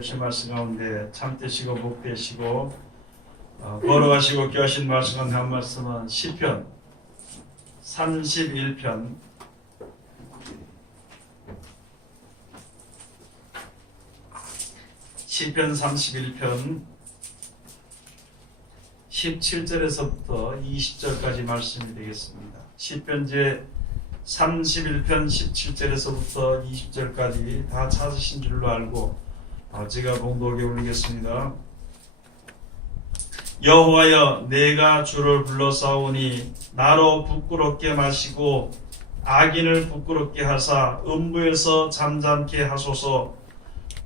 주신 말씀 가운데 참되시고 복되시고 걸어가시고 귀하신 말씀 가운데 한 말씀은 시편 31편 31편 17절에서부터 20절까지 말씀이 되겠습니다. 시편 제 31편 17절에서부터 20절까지 다 찾으신 줄로 알고 제가 봉독에 올리겠습니다. 여호와여, 내가 주를 불러싸우니 나로 부끄럽게 마시고 악인을 부끄럽게 하사 음부에서 잠잠케 하소서.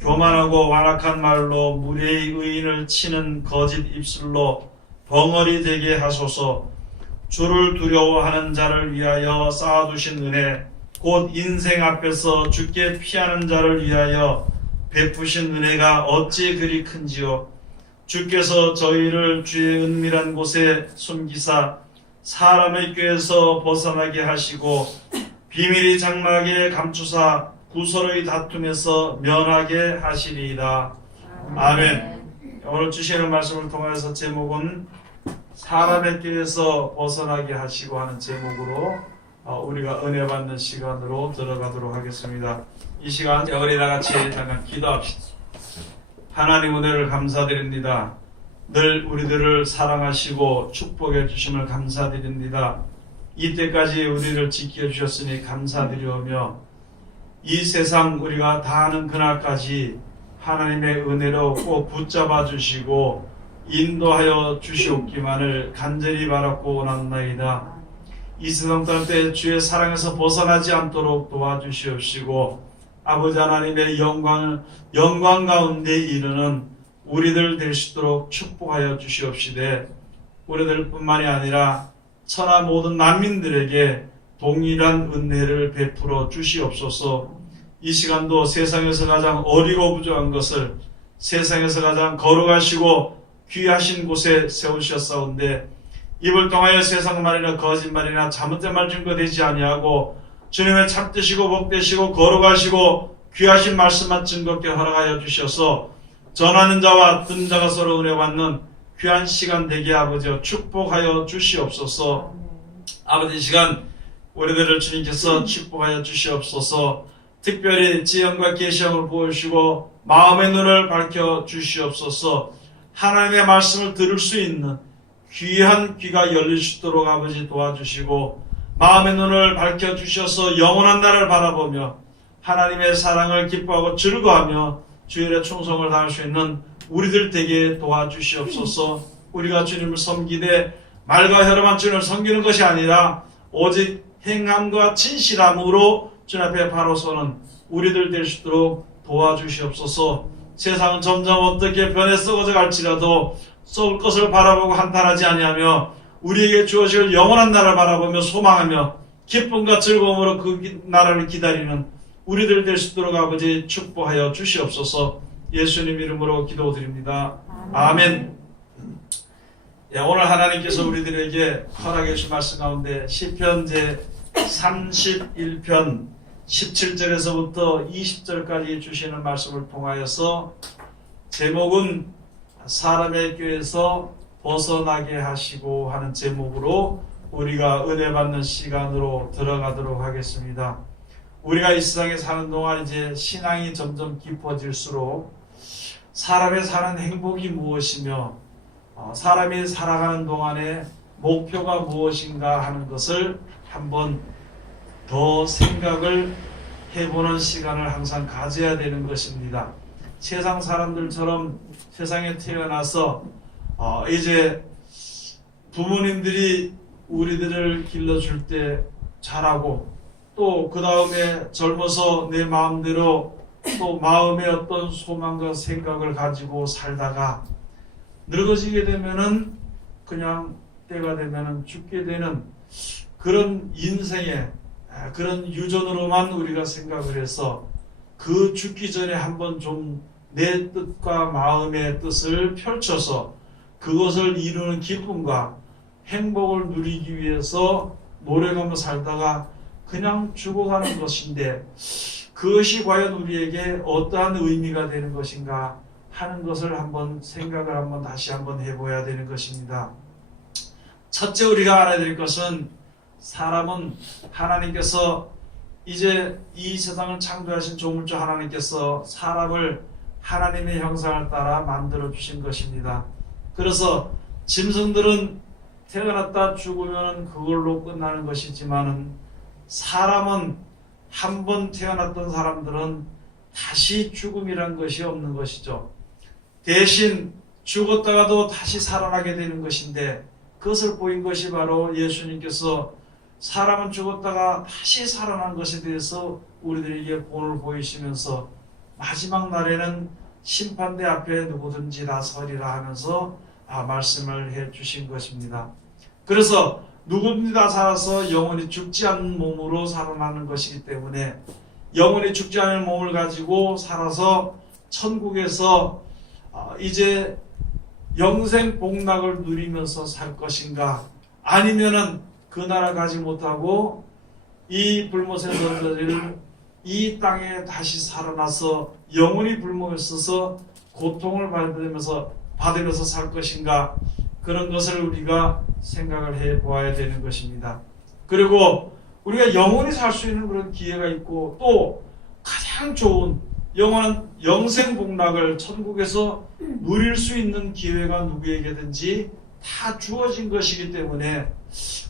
교만하고 완악한 말로 무례의 의인을 치는 거짓 입술로 벙어리 되게 하소서. 주를 두려워하는 자를 위하여 쌓아두신 은혜, 곧 인생 앞에서 주께 피하는 자를 위하여 베푸신 은혜가 어찌 그리 큰지요. 주께서 저희를 주의 은밀한 곳에 숨기사 사람의 꾀에서 벗어나게 하시고 비밀이 장막에 감추사 구서로의 다툼에서 면하게 하시리이다. 아멘. 오늘 주시는 말씀을 통해서 제목은 사람의 꾀에서 벗어나게 하시고 하는 제목으로 우리가 은혜 받는 시간으로 들어가도록 하겠습니다. 이 시간 우리 다 같이 잠깐 기도합시다. 하나님 은혜를 감사드립니다. 늘 우리들을 사랑하시고 축복해 주심을 감사드립니다. 이때까지 우리를 지켜주셨으니 감사드리오며 이 세상 우리가 다 아는 그날까지 하나님의 은혜로 꼭 붙잡아 주시고 인도하여 주시옵기만을 간절히 바랐고 원하나이다. 이 세상 때 주의 사랑에서 벗어나지 않도록 도와주시옵시고 아버지 하나님의 영광 가운데 이르는 우리들 될 수 있도록 축복하여 주시옵시되 우리들 뿐만이 아니라 천하 모든 난민들에게 동일한 은혜를 베풀어 주시옵소서. 이 시간도 세상에서 가장 어리고 부족한 것을 세상에서 가장 거룩하시고 귀하신 곳에 세우셨사온데 입을 통하여 세상 말이나 거짓말이나 잘못된 말 증거되지 아니하고 주님의 참되시고 복되시고 거룩하시고 귀하신 말씀만 증거케 허락하여 주셔서 전하는 자와 듣는 자가 서로 은혜 받는 귀한 시간 되게 아버지여 축복하여 주시옵소서. 아버지, 이 시간 우리들을 주님께서 축복하여 주시옵소서. 특별히 지혜와 계시함을 보여주시고 마음의 눈을 밝혀 주시옵소서. 하나님의 말씀을 들을 수 있는 귀한 귀가 열릴 수 있도록 아버지 도와주시고 마음의 눈을 밝혀 주셔서 영원한 날을 바라보며 하나님의 사랑을 기뻐하고 즐거워하며 주일의 충성을 다할 수 있는 우리들 되게 도와주시옵소서. 우리가 주님을 섬기되 말과 혀로만 주님을 섬기는 것이 아니라 오직 행함과 진실함으로 주님 앞에 바로 서는 우리들 될 수 있도록 도와주시옵소서. 세상은 점점 어떻게 변해 썩어져 갈지라도 썩을 것을 바라보고 한탄하지 아니하며 우리에게 주어질 영원한 나라를 바라보며 소망하며 기쁨과 즐거움으로 그 나라를 기다리는 우리들 될 수 있도록 아버지 축복하여 주시옵소서. 예수님 이름으로 기도드립니다. 아멘. 오늘 하나님께서 우리들에게 허락해 주신 말씀 가운데 시편 제 31편 17절에서부터 20절까지 주시는 말씀을 통하여서 제목은 사람의 꾀에서 벗어나게 하시고 하는 제목으로 우리가 은혜 받는 시간으로 들어가도록 하겠습니다. 우리가 이 세상에 사는 동안 이제 신앙이 점점 깊어질수록 사람의 사는 행복이 무엇이며 사람이 살아가는 동안에 목표가 무엇인가 하는 것을 한번 더 생각을 해보는 시간을 항상 가져야 되는 것입니다. 세상 사람들처럼 세상에 태어나서 이제 부모님들이 우리들을 길러줄 때 자라고 또 그 다음에 젊어서 내 마음대로 또 마음의 어떤 소망과 생각을 가지고 살다가 늙어지게 되면은 그냥 때가 되면은 죽게 되는 그런 인생의 그런 유전으로만 우리가 생각을 해서 그 죽기 전에 한번 좀 내 뜻과 마음의 뜻을 펼쳐서 그것을 이루는 기쁨과 행복을 누리기 위해서 노력하며 살다가 그냥 죽어가는 것인데 그것이 과연 우리에게 어떠한 의미가 되는 것인가 하는 것을 한번 생각을 다시 한번 해봐야 되는 것입니다. 첫째 우리가 알아야 될 것은 사람은 하나님께서 이제 이 세상을 창조하신 조물주 하나님께서 사람을 하나님의 형상을 따라 만들어 주신 것입니다. 그래서 짐승들은 태어났다 죽으면 그걸로 끝나는 것이지만은 사람은 한 번 태어났던 사람들은 다시 죽음이란 것이 없는 것이죠. 대신 죽었다가도 다시 살아나게 되는 것인데 그것을 보인 것이 바로 예수님께서 사람은 죽었다가 다시 살아난 것에 대해서 우리들에게 본을 보이시면서 마지막 날에는 심판대 앞에 누구든지 다 서리라 하면서 말씀을 해 주신 것입니다. 그래서 누구든지 다 살아서 영원히 죽지 않는 몸으로 살아나는 것이기 때문에 영원히 죽지 않는 몸을 가지고 살아서 천국에서 이제 영생 복락을 누리면서 살 것인가, 아니면은 그 나라 가지 못하고 이 불못에 던져질 이 땅에 다시 살아나서 영원히 불못에 서서 고통을 받으면서 살 것인가, 그런 것을 우리가 생각을 해 보아야 되는 것입니다. 그리고 우리가 영원히 살 수 있는 그런 기회가 있고 또 가장 좋은 영원한 영생 복락을 천국에서 누릴 수 있는 기회가 누구에게든지 다 주어진 것이기 때문에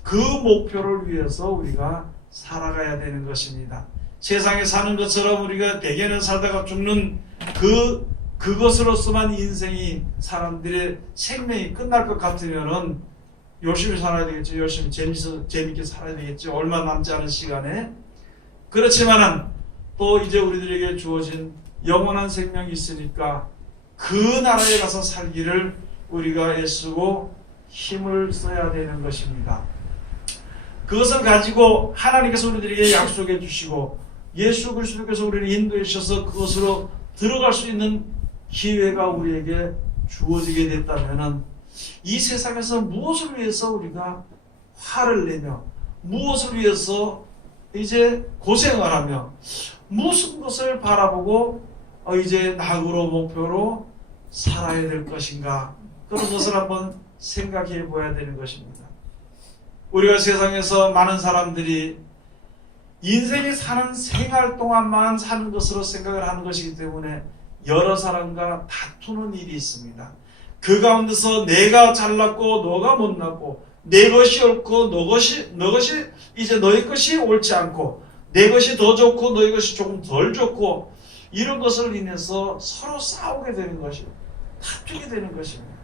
그 목표를 위해서 우리가 살아가야 되는 것입니다. 세상에 사는 것처럼 우리가 100여년 살다가 죽는 그것으로서만 인생이, 사람들의 생명이 끝날 것 같으면은 열심히 살아야 되겠죠. 열심히 재밌게 살아야 되겠죠. 얼마 남지 않은 시간에. 그렇지만은 또 이제 우리들에게 주어진 영원한 생명이 있으니까 그 나라에 가서 살기를 우리가 애쓰고 힘을 써야 되는 것입니다. 그것을 가지고 하나님께서 우리들에게 약속해 주시고 예수 그리스도께서 우리를 인도해 주셔서 그것으로 들어갈 수 있는 기회가 우리에게 주어지게 됐다면은 이 세상에서 무엇을 위해서 우리가 화를 내며 무엇을 위해서 이제 고생을 하며 무슨 것을 바라보고 이제 낙으로 목표로 살아야 될 것인가, 그런 것을 한번 생각해 보아야 되는 것입니다. 우리가 세상에서 많은 사람들이 인생이 사는 생활 동안만 사는 것으로 생각을 하는 것이기 때문에 여러 사람과 다투는 일이 있습니다. 그 가운데서 내가 잘났고 너가 못났고 내 것이 옳고 이제 너의 것이 옳지 않고 내 것이 더 좋고 너의 것이 조금 덜 좋고 이런 것을 인해서 서로 싸우게 되는 것입니다. 다투게 되는 것입니다.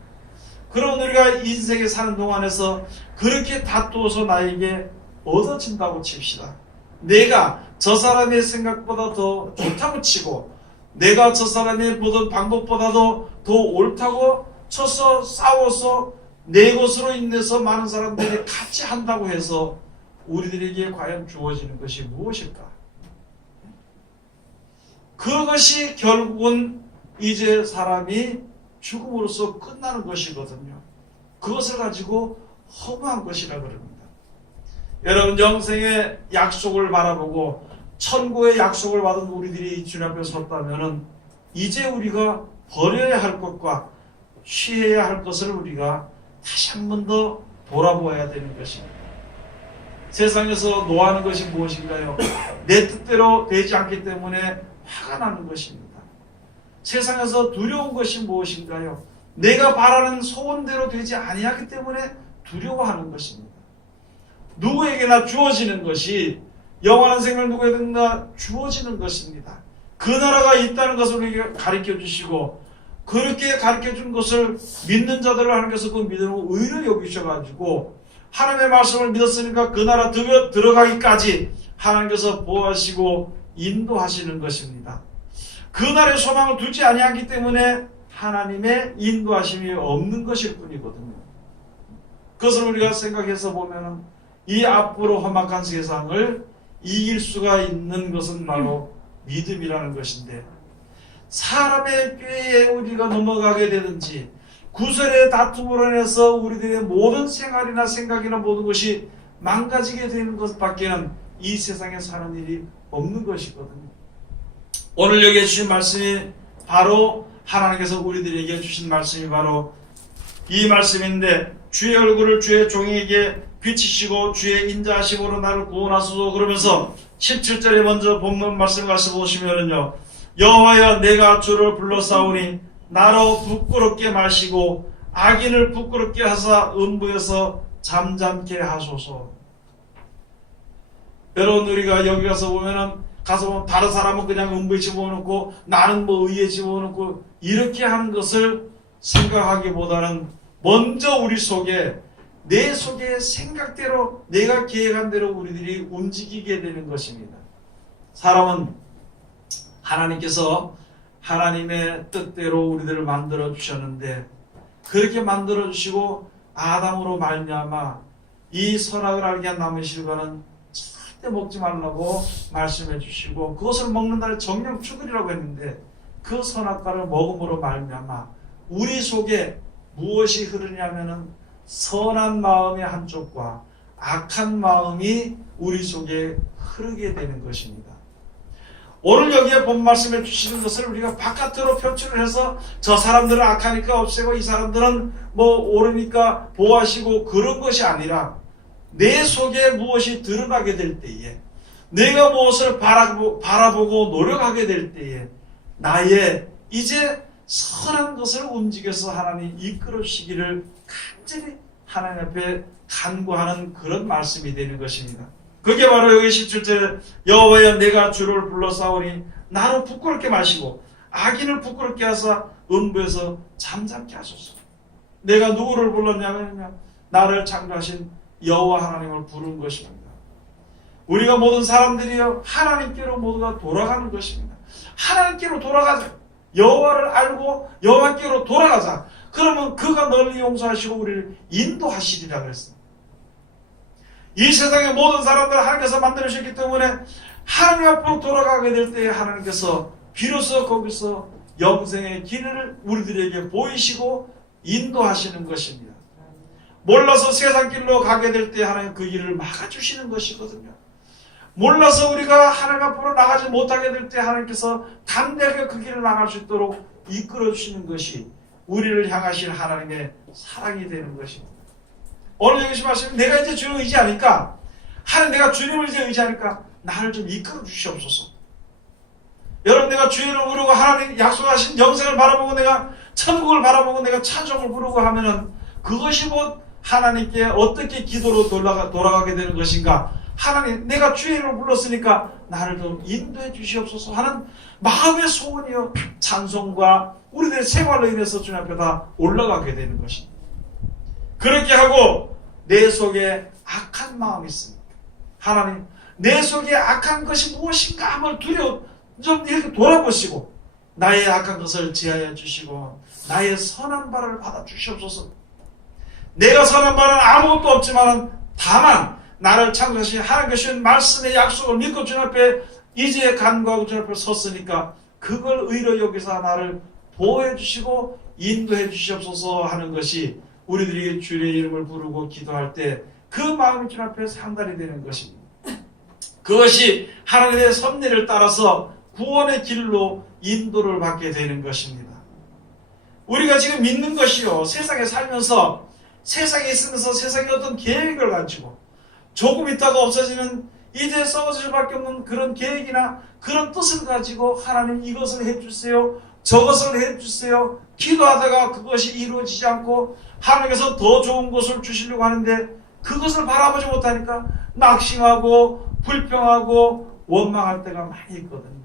그럼 우리가 인생에 사는 동안에서 그렇게 다투어서 나에게 얻어진다고 칩시다. 내가 저 사람의 생각보다 더 좋다고 치고 내가 저 사람의 보던 방법보다도 더 옳다고 쳐서 싸워서 내 것으로 인해서 많은 사람들이 같이 한다고 해서 우리들에게 과연 주어지는 것이 무엇일까? 그것이 결국은 이제 사람이 죽음으로써 끝나는 것이거든요. 그것을 가지고 허무한 것이라고 그럽니다. 여러분, 영생의 약속을 바라보고 천국의 약속을 받은 우리들이 주님 앞에 섰다면 이제 우리가 버려야 할 것과 취해야 할 것을 우리가 다시 한 번 더 돌아보아야 되는 것입니다. 세상에서 노하는 것이 무엇인가요? 내 뜻대로 되지 않기 때문에 화가 나는 것입니다. 세상에서 두려운 것이 무엇인가요? 내가 바라는 소원대로 되지 아니하기 때문에 두려워하는 것입니다. 누구에게나 주어지는 것이, 영원한 생명 누구에게나 주어지는 것입니다. 그 나라가 있다는 것을 우리에게 가르쳐 주시고 그렇게 가르쳐 준 것을 믿는 자들을 하나님께서 그 믿음을 의로 여기셔가지고 하나님의 말씀을 믿었으니까 그 나라 들어가기까지 하나님께서 보호하시고 인도하시는 것입니다. 그 날의 소망을 두지 아니하기 때문에 하나님의 인도하심이 없는 것일 뿐이거든요. 그것을 우리가 생각해서 보면 이 앞으로 험악한 세상을 이길 수가 있는 것은 바로 믿음이라는 것인데, 사람의 꾀에 우리가 넘어가게 되든지 구설의 다툼으로 인해서 우리들의 모든 생활이나 생각이나 모든 것이 망가지게 되는 것밖에는 이 세상에 사는 일이 없는 것이거든요. 오늘 여기에 주신 말씀이 바로 하나님께서 우리들에게 주신 말씀이 바로 이 말씀인데, 주의 얼굴을 주의 종에게 비치시고 주의 인자하심으로 나를 구원하소서. 그러면서 17절에 먼저 본문 말씀 가서 보시면은요, 여호와여 내가 주를 불러싸우니 나로 부끄럽게 마시고 악인을 부끄럽게 하사 음부에서 잠잠케 하소서. 여러분, 우리가 여기 가서 보면은 다른 사람은 그냥 음부에 집어넣고 나는 뭐 의에 집어넣고 이렇게 하는 것을 생각하기보다는 먼저 우리 속에, 내 속에 생각대로, 내가 계획한 대로 우리들이 움직이게 되는 것입니다. 사람은 하나님께서 하나님의 뜻대로 우리들을 만들어 주셨는데, 그렇게 만들어 주시고 아담으로 말미암아 이 선악을 알게 한 나무의 실과는 절대 먹지 말라고 말씀해 주시고, 그것을 먹는다는 정령 죽으리라고 했는데, 그 선악과를 먹음으로 말미암아 우리 속에 무엇이 흐르냐면은 선한 마음의 한쪽과 악한 마음이 우리 속에 흐르게 되는 것입니다. 오늘 여기에 본 말씀해 주시는 것을 우리가 바깥으로 표출을 해서 저 사람들은 악하니까 없애고 이 사람들은 뭐 옳으니까 보호하시고 그런 것이 아니라, 내 속에 무엇이 드러나게 될 때에, 내가 무엇을 바라보고 노력하게 될 때에 나의 이제 선한 것을 움직여서 하나님 이끌어 주시기를 간절히 하나님 앞에 간구하는 그런 말씀이 되는 것입니다. 그게 바로 여기 17절에 여호와여 내가 주를 불러싸우니 나로 부끄럽게 마시고 악인을 부끄럽게 하사 음부에서 잠잠케 하소서. 내가 누구를 불렀냐면 나를 창조하신 여호와 하나님을 부른 것입니다. 우리가 모든 사람들이요 하나님께로 모두가 돌아가는 것입니다. 하나님께로 돌아가자. 여호와를 알고 여호와께로 돌아가자. 그러면 그가 널리 용서하시고 우리를 인도하시리라 그랬습니다. 이 세상의 모든 사람들을 하나님께서 만들어주셨기 때문에 하나님 앞으로 돌아가게 될 때에 하나님께서 비로소 거기서 영생의 길을 우리들에게 보이시고 인도하시는 것입니다. 몰라서 세상 길로 가게 될 때 하나님 그 길을 막아주시는 것이거든요. 몰라서 우리가 하나님 앞으로 나가지 못하게 될 때 하나님께서 담대하게 그 길을 나갈 수 있도록 이끌어 주시는 것이 우리를 향하신 하나님의 사랑이 되는 것입니다. 오늘 여기서 말씀, 내가 이제 주를 의지하니까, 하나님 내가 주님을 이제 의지하니까 나를 좀 이끌어 주시옵소서. 여러분, 내가 주님을 부르고 하나님 약속하신 영생을 바라보고 내가 천국을 바라보고 내가 찬송을 부르고 하면은 그것이 곧 하나님께 어떻게 기도로 돌아가게 되는 것인가? 하나님, 내가 주의 이름을 불렀으니까 나를 좀 인도해 주시옵소서 하는 마음의 소원이요 찬송과 우리들의 생활로 인해서 주님 앞에 다 올라가게 되는 것입니다. 그렇게 하고 내 속에 악한 마음이 있습니다. 하나님, 내 속에 악한 것이 무엇인가 한번 좀 이렇게 돌아보시고 나의 악한 것을 제하여 주시고 나의 선한 바를 받아 주시옵소서. 내가 선한 바는 아무것도 없지만 다만 나를 창조하신 하나님께서 주신 말씀의 약속을 믿고 주님 앞에 이제 간구하고 주님 앞에 섰으니까 그걸 의로 여기서 나를 보호해 주시고 인도해 주시옵소서 하는 것이 우리들이 주의 이름을 부르고 기도할 때 그 마음이 주님 앞에 상달이 되는 것입니다. 그것이 하나님의 섭리를 따라서 구원의 길로 인도를 받게 되는 것입니다. 우리가 지금 믿는 것이요, 세상에 살면서 세상에 있으면서 세상의 어떤 계획을 가지고 조금 있다가 없어지는 이제 썩어질 수밖에 없는 그런 계획이나 그런 뜻을 가지고 하나님 이것을 해주세요, 저것을 해주세요 기도하다가 그것이 이루어지지 않고 하나님께서 더 좋은 것을 주시려고 하는데 그것을 바라보지 못하니까 낙심하고 불평하고 원망할 때가 많이 있거든요.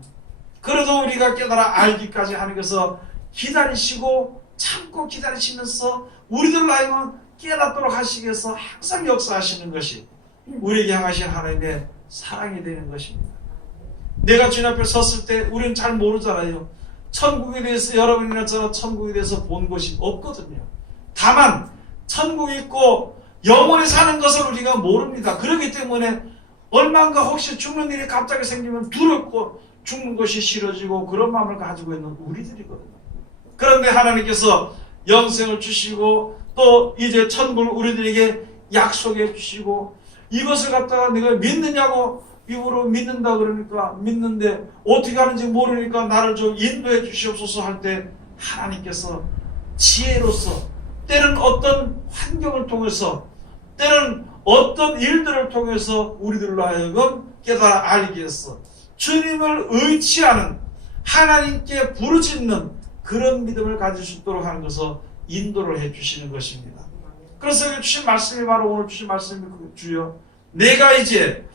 그래도 우리가 깨달아 알기까지 하나님께서 기다리시고 참고 기다리시면서 우리들 하여금 깨닫도록 하시기 위해서 항상 역사하시는 것이 우리에게 향하신 하나님의 사랑이 되는 것입니다. 내가 주님 앞에 섰을 때 우리는 잘 모르잖아요. 천국에 대해서, 여러분이나 저나 천국에 대해서 본 것이 없거든요. 다만 천국이 있고 영원히 사는 것을 우리가 모릅니다. 그렇기 때문에 얼마인가 혹시 죽는 일이 갑자기 생기면 두렵고 죽는 것이 싫어지고 그런 마음을 가지고 있는 우리들이거든요. 그런데 하나님께서 영생을 주시고 또 이제 천국을 우리들에게 약속해 주시고 이것을 갖다가 내가 믿느냐고 입으로 믿는다 그러니까 믿는데 어떻게 하는지 모르니까 나를 좀 인도해 주시옵소서 할 때 하나님께서 지혜로서 때는 어떤 환경을 통해서 때는 어떤 일들을 통해서 우리들로 하여금 깨달아 알게 해서 주님을 의지하는 하나님께 부르짖는 그런 믿음을 가질 수 있도록 하는 것을 인도를 해 주시는 것입니다. 그래서 주신 말씀이 바로 오늘 주신 말씀이 주여 내가 이제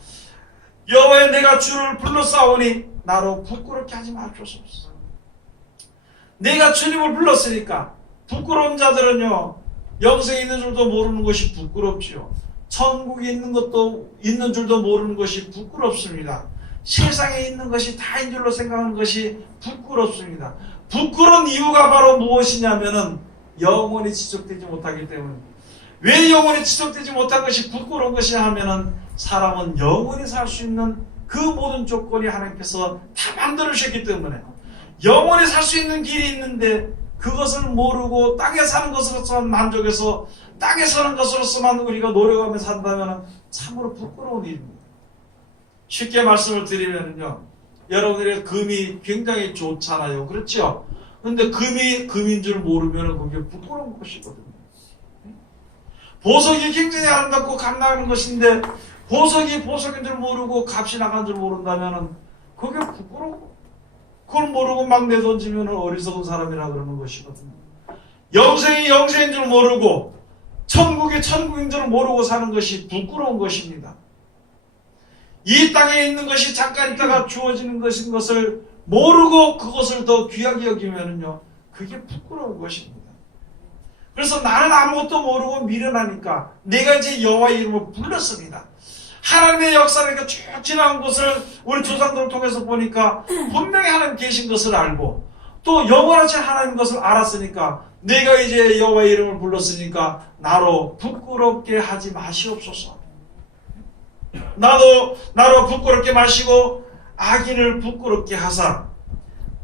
여호와의 내가 주를 불러싸오니 나로 부끄럽게 하지 마옵소서. 내가 주님을 불렀으니까 부끄러운 자들은요 영생에 있는 줄도 모르는 것이 부끄럽지요. 천국에 있는 것도 있는 줄도 모르는 것이 부끄럽습니다. 세상에 있는 것이 다인 줄로 생각하는 것이 부끄럽습니다. 부끄러운 이유가 바로 무엇이냐면은 영원히 지속되지 못하기 때문입니다. 왜 영원히 지속되지 못한 것이 부끄러운 것이냐 하면은 사람은 영원히 살 수 있는 그 모든 조건이 하나님께서 다 만들어 주셨기 때문에 영원히 살 수 있는 길이 있는데 그것을 모르고 땅에 사는 것으로서만 만족해서 땅에 사는 것으로서만 우리가 노력하며 산다면 참으로 부끄러운 일입니다. 쉽게 말씀을 드리면요, 여러분들의 금이 굉장히 좋잖아요. 그렇죠? 근데 금이 금인 줄 모르면 그게 부끄러운 것이거든요. 보석이 굉장히 아름답고 값 나가는 것인데 보석이 보석인 줄 모르고 값이 나간 줄 모른다면 그게 부끄러워. 그걸 모르고 막 내던지면 어리석은 사람이라 그러는 것이거든요. 영생이 영생인 줄 모르고 천국이 천국인 줄 모르고 사는 것이 부끄러운 것입니다. 이 땅에 있는 것이 잠깐 있다가 주어지는 것인 것을 모르고 그것을 더 귀하게 여기면요 그게 부끄러운 것입니다. 그래서 나는 아무것도 모르고 미련하니까 내가 이제 여호와의 이름을 불렀습니다. 하나님의 역사가 쭉 지나온 것을 우리 조상들을 통해서 보니까 분명히 하나님 계신 것을 알고 또 영원하신 하나님 것을 알았으니까 내가 이제 여호와의 이름을 불렀으니까 나로 부끄럽게 하지 마시옵소서. 나로 부끄럽게 마시고 악인을 부끄럽게 하사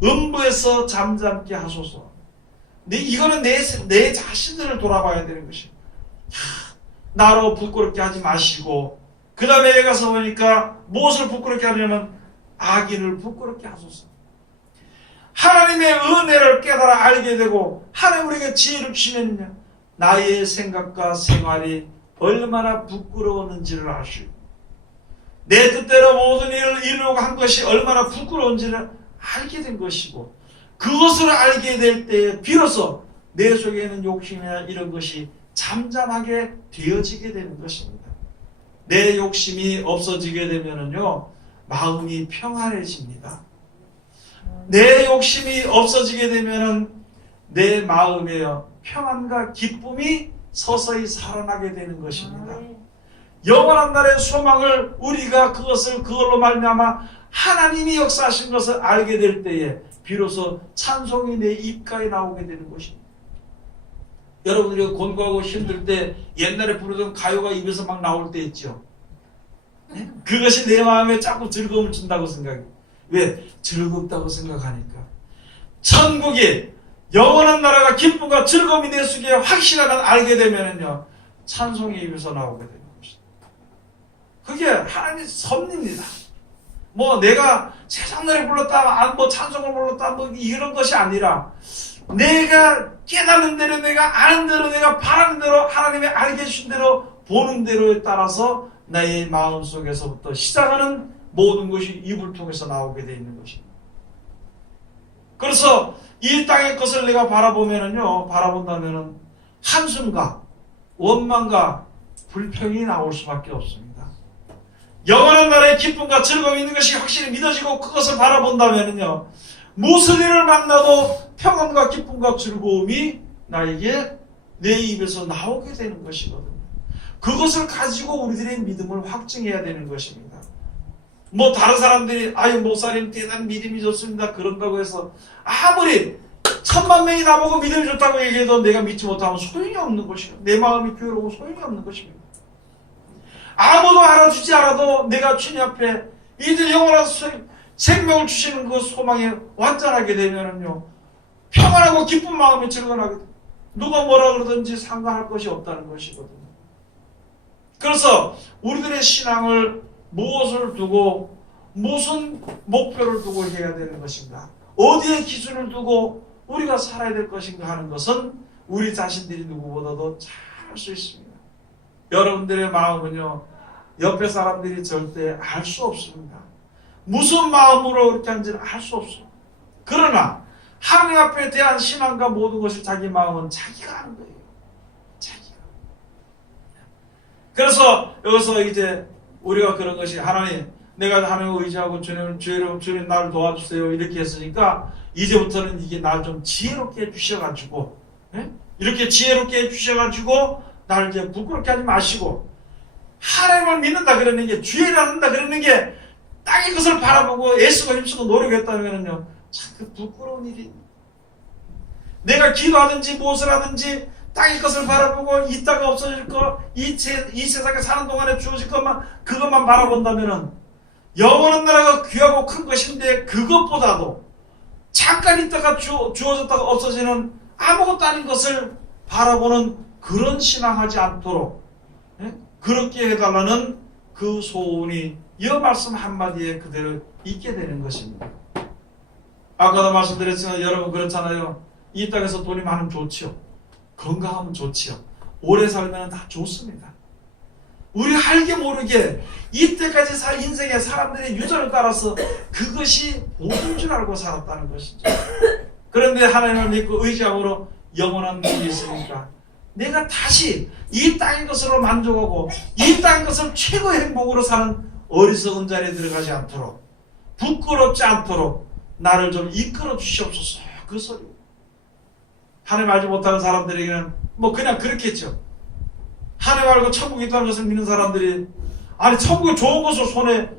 음부에서 잠잠게 하소서. 이거는 내 자신들을 돌아봐야 되는 것입니다. 나로 부끄럽게 하지 마시고 그 다음에 가서 보니까 무엇을 부끄럽게 하냐면 악인을 부끄럽게 하소서. 하나님의 은혜를 깨달아 알게 되고 하나님 우리에게 지혜를 주시면요 나의 생각과 생활이 얼마나 부끄러웠는지를 알 수 있고 내 뜻대로 모든 일을 이루려고 한 것이 얼마나 부끄러운지를 알게 된 것이고 그것을 알게 될 때에 비로소 내 속에 있는 욕심이나 이런 것이 잠잠하게 되어지게 되는 것입니다. 내 욕심이 없어지게 되면은요 마음이 평안해집니다. 내 욕심이 없어지게 되면은 내 마음에 평안과 기쁨이 서서히 살아나게 되는 것입니다. 영원한 날의 소망을 우리가 그걸로 말미암아 하나님이 역사하신 것을 알게 될 때에 비로소 찬송이 내 입가에 나오게 되는 것입니다. 여러분들이 곤고하고 힘들 때 옛날에 부르던 가요가 입에서 막 나올 때 있죠. 네? 그것이 내 마음에 자꾸 즐거움을 준다고 생각해요. 왜? 즐겁다고 생각하니까. 천국이 영원한 나라가 기쁨과 즐거움이 내 속에 확실하게 알게 되면요 찬송이 입에서 나오게 되는 것입니다. 그게 하나님의 섭리입니다. 뭐 내가 세상 노래 불렀다, 뭐 찬송을 불렀다, 뭐 이런 것이 아니라 내가 깨닫는 대로, 내가 아는 대로, 내가 바라는 대로, 하나님의 알게 해주신 대로, 보는 대로에 따라서 나의 마음 속에서부터 시작하는 모든 것이 입을 통해서 나오게 되어 있는 것입니다. 그래서 이 땅의 것을 내가 바라본다면은 한숨과 원망과 불평이 나올 수밖에 없습니다. 영원한 나라의 기쁨과 즐거움이 있는 것이 확실히 믿어지고 그것을 바라본다면요 무슨 일을 만나도 평안과 기쁨과 즐거움이 나에게 내 입에서 나오게 되는 것이거든요. 그것을 가지고 우리들의 믿음을 확증해야 되는 것입니다. 뭐 다른 사람들이 아유 목사님 대단히 믿음이 좋습니다 그런다고 해서 아무리 1000만 명이 나보고 믿음이 좋다고 얘기해도 내가 믿지 못하면 소용이 없는 것이고 내 마음이 괴로우면 소용이 없는 것입니다. 아무도 알아주지 않아도 내가 주님 앞에 이들 영원한 생명을 주시는 그 소망에 완전하게 되면은요 평안하고 기쁜 마음이 즐거나게 돼요. 누가 뭐라 그러든지 상관할 것이 없다는 것이거든요. 그래서 우리들의 신앙을 무엇을 두고 무슨 목표를 두고 해야 되는 것인가, 어디에 기준을 두고 우리가 살아야 될 것인가 하는 것은 우리 자신들이 누구보다도 잘 알 수 있습니다. 여러분들의 마음은요, 옆에 사람들이 절대 알 수 없습니다. 무슨 마음으로 그렇게 하는지는 알 수 없습니다. 그러나 하나님 앞에 대한 신앙과 모든 것이 자기 마음은 자기가 아는 거예요. 자기가. 그래서 여기서 이제 우리가 그런 것이, 하나님, 내가 하나님을 의지하고 주님 나를 도와주세요 이렇게 했으니까 이제부터는 이게 나를 좀 지혜롭게 해주셔가지고, 이렇게 지혜롭게 해주셔가지고 나를 이제 부끄럽게 하지 마시고, 하나님을 믿는다 그러는 게, 주의를 한다 그러는 게 땅의 것을 바라보고 애쓰고 힘쓰고 노력했다면요, 참 그 부끄러운 일이. 내가 기도하든지 무엇을 하든지 땅의 것을 바라보고 있다가 없어질 거, 이 세상에 사는 동안에 주어질 것만, 그것만 바라본다면은 영원한 나라가 귀하고 큰 것인데, 그것보다도 잠깐 있다가 주어졌다가 없어지는 아무것도 아닌 것을 바라보는 그런 신앙하지 않도록 그렇게 해달라는 그 소원이 이 말씀 한마디에 그대로 있게 되는 것입니다. 아까도 말씀드렸지만 여러분 그렇잖아요. 이 땅에서 돈이 많으면 좋지요. 건강하면 좋지요. 오래 살면 다 좋습니다. 우리 알게 모르게 이때까지 인생의 사람들의 유전을 따라서 그것이 모든 줄 알고 살았다는 것이죠. 그런데 하나님을 믿고 의지함으로 영원한 복이 있으니까 내가 다시 이 땅의 것으로 만족하고 이 땅의 것을 최고의 행복으로 사는 어리석은 자리에 들어가지 않도록, 부끄럽지 않도록 나를 좀 이끌어 주시옵소서. 그 소리. 하나님 알지 못하는 사람들에게는 뭐 그냥 그렇겠죠. 하나님 알고 천국이 있다는 것을 믿는 사람들이, 아니 천국에 좋은 것을 손에,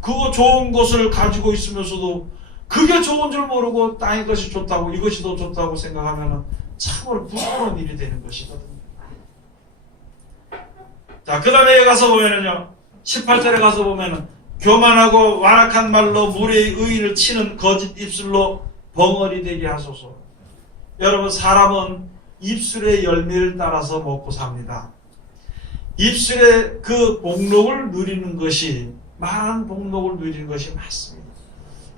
그거 좋은 것을 가지고 있으면서도 그게 좋은 줄 모르고 땅의 것이 좋다고, 이것이 더 좋다고 생각하면 참으로 부끄러운 일이 되는 것이거든요. 자, 그 다음에 가서 보면은요, 18절에 가서 보면은 교만하고 완악한 말로 무리의 의인을 치는 거짓 입술로 벙어리 되게 하소서. 여러분, 사람은 입술의 열매를 따라서 먹고 삽니다. 입술의 그 복록을 누리는 것이, 말하는 복록을 누리는 것이 맞습니다.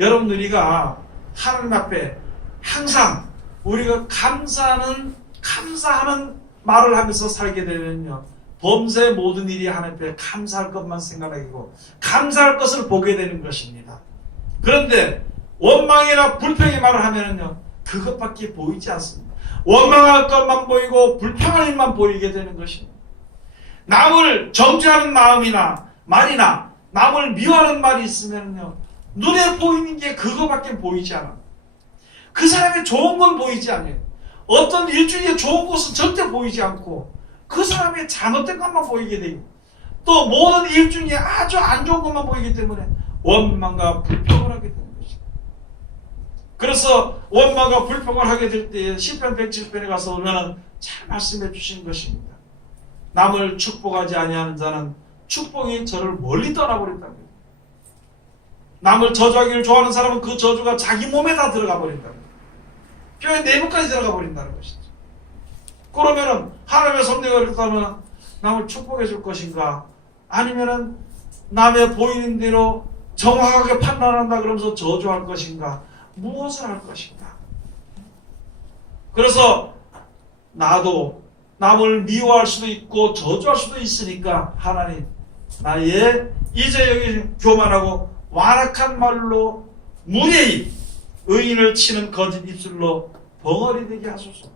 여러분, 우리가 하나님 앞에 항상 우리가 감사하는 말을 하면서 살게 되면요, 범세 모든 일이 하나님 앞에 감사할 것만 생각하고 감사할 것을 보게 되는 것입니다. 그런데 원망이나 불평의 말을 하면은요, 그것밖에 보이지 않습니다. 원망할 것만 보이고 불평할 일만 보이게 되는 것입니다. 남을 정죄하는 마음이나 말이나 남을 미워하는 말이 있으면요, 눈에 보이는 게 그거밖에 보이지 않아. 그 사람의 좋은 건 보이지 않아요. 어떤 일주일에 좋은 것은 절대 보이지 않고 그 사람의 잘못된 것만 보이게 돼요. 또 모든 일주일에 아주 안 좋은 것만 보이기 때문에 원망과 불평을 하게 되는 것이죠. 그래서 원망과 불평을 하게 될 때 시편 107편에 가서 보면 잘 말씀해 주신 것입니다. 남을 축복하지 아니하는 자는 축복이 저를 멀리 떠나버린답니다. 남을 저주하기를 좋아하는 사람은 그 저주가 자기 몸에 다 들어가 버린답니다. 뼈의 내부까지 들어가 버린다는 것이죠. 그러면은 하나님의 섭리가 그렇다면 남을 축복해 줄 것인가, 아니면은 남의 보이는 대로 정확하게 판단한다 그러면서 저주할 것인가, 무엇을 할 것인가. 그래서 나도 남을 미워할 수도 있고 저주할 수도 있으니까 하나님, 나의 이제 여기 교만하고 완악한 말로 무례히 의인을 치는 거짓 입술로 벙어리 되게 하소서.